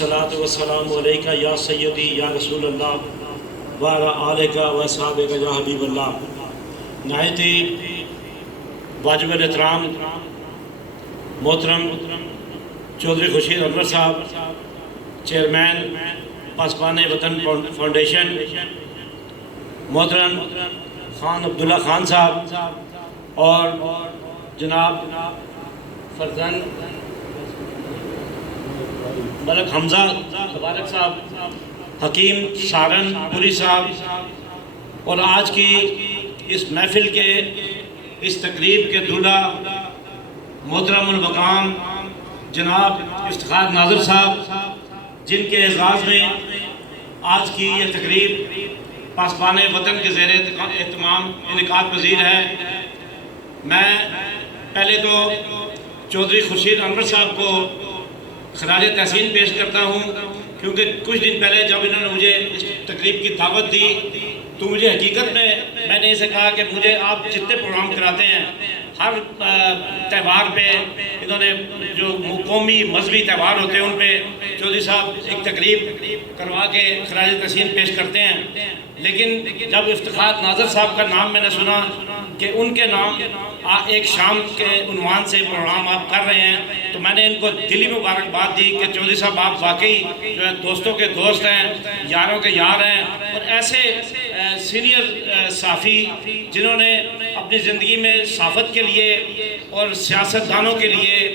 والصلاة والسلام علیکہ یا سیدی یا رسول اللہ وعلی آلک و اصحابک یا حبیب اللہ۔ نہایت ہی واجب الاحترام محترم چودھری خورشید انور صاحب، چیئرمین پاسبان وطن فاؤنڈیشن، محترم خان عبداللہ خان صاحب اور جناب فرزند ملک حمزہ مبارک صاحب، حکیم سہارنپوری صاحب، اور آج کی اس محفل کے اس تقریب کے دولہ محترم المقام جناب افتخار ناظر صاحب، جن کے اعزاز میں آج کی یہ تقریب پاسبان وطن کے زیر اہتمام انعقاد پذیر ہے۔ میں پہلے تو چودھری خورشید انور صاحب کو خراج تحسین پیش کرتا ہوں، کیونکہ کچھ دن پہلے جب انہوں نے مجھے اس تقریب کی دعوت دی تو مجھے حقیقت میں نے اسے کہا کہ مجھے آپ جتنے پروگرام کراتے ہیں ہر تہوار پہ، انہوں نے جو قومی مذہبی تہوار ہوتے ہیں ان پہ چودھری صاحب ایک تقریب کروا کے خراج تحسین پیش کرتے ہیں، لیکن جب افتخار ناظر صاحب کا نام میں نے سنا کہ ان کے نام ایک شام کے عنوان سے پروگرام آپ کر رہے ہیں، تو میں نے ان کو دلی مبارکباد دی کہ چودھری صاحب آپ واقعی جو ہے دوستوں کے دوست ہیں، یاروں کے یار ہیں، اور ایسے سینئر صحافی جنہوں نے اپنی زندگی میں صحافت کے لیے اور سیاستدانوں کے لیے،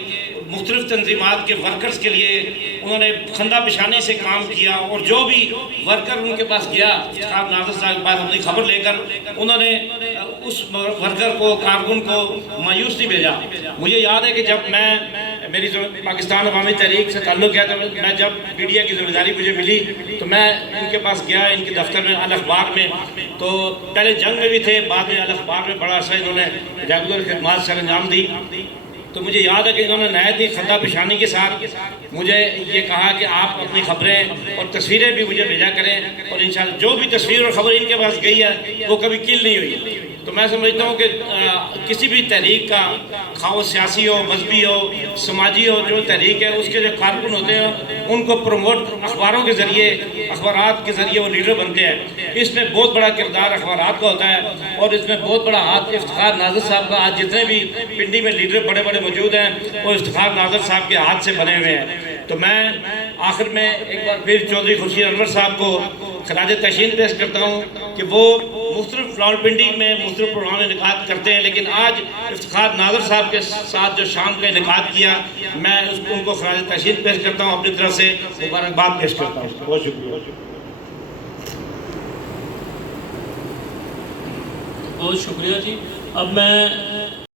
مختلف تنظیمات کے ورکرز کے لیے انہوں نے خندہ پیشانی سے کام کیا، اور جو بھی ورکر ان کے پاس گیا افتخار ناظر صاحب کے پاس اپنی خبر لے کر، انہوں نے اس ورکر کو، کارکن کو مایوس نہیں بھیجا۔ مجھے یاد ہے کہ جب میری پاکستان عوامی تحریک سے تعلق ہے، تو میں جب میڈیا کی ذمہ داری مجھے ملی تو میں ان کے پاس گیا، ان کے دفتر میں الاخبار میں، تو پہلے جنگ میں بھی تھے، بعد میں الاخبار میں بڑا عرصہ انہوں نے ریگولر خدمات سر انجام دی۔ تو مجھے یاد ہے کہ انہوں نے نہایت ہی خندہ پیشانی کے ساتھ مجھے یہ کہا کہ آپ اپنی خبریں اور تصویریں بھی مجھے بھیجا کریں، اور انشاءاللہ جو بھی تصویر اور خبر ان کے پاس گئی ہے وہ کبھی کل نہیں ہوئی۔ تو میں سمجھتا ہوں کہ کسی بھی تحریک کا، خواہ وہ سیاسی ہو، مذہبی ہو، سماجی ہو، جو تحریک ہے اس کے جو کارکن ہوتے ہیں ان کو پروموٹ اخباروں کے ذریعے، اخبارات کے ذریعے وہ لیڈر بنتے ہیں۔ اس میں بہت بڑا کردار اخبارات کا ہوتا ہے، اور اس میں بہت بڑا ہاتھ افتخار ناظر صاحب کا۔ آج جتنے بھی پنڈی میں لیڈر بڑے بڑے موجود ہیں وہ افتخار ناظر صاحب کے ہاتھ سے بنے ہوئے ہیں۔ تو میں آخر میں ایک بار پھر چودھری خورشید انور صاحب کو خراج تحسین پیش کرتا ہوں کہ وہ مختلف راولپنڈی میں مختلف پروگرام انعقاد کرتے ہیں، لیکن آج افتخار ناظر صاحب کے ساتھ جو شام کا انعقاد کیا، میں ان کو خراج تحسین پیش کرتا ہوں، اپنی طرف سے مبارکباد پیش کرتا ہوں۔ بہت شکریہ۔ بہت شکریہ جی۔ اب میں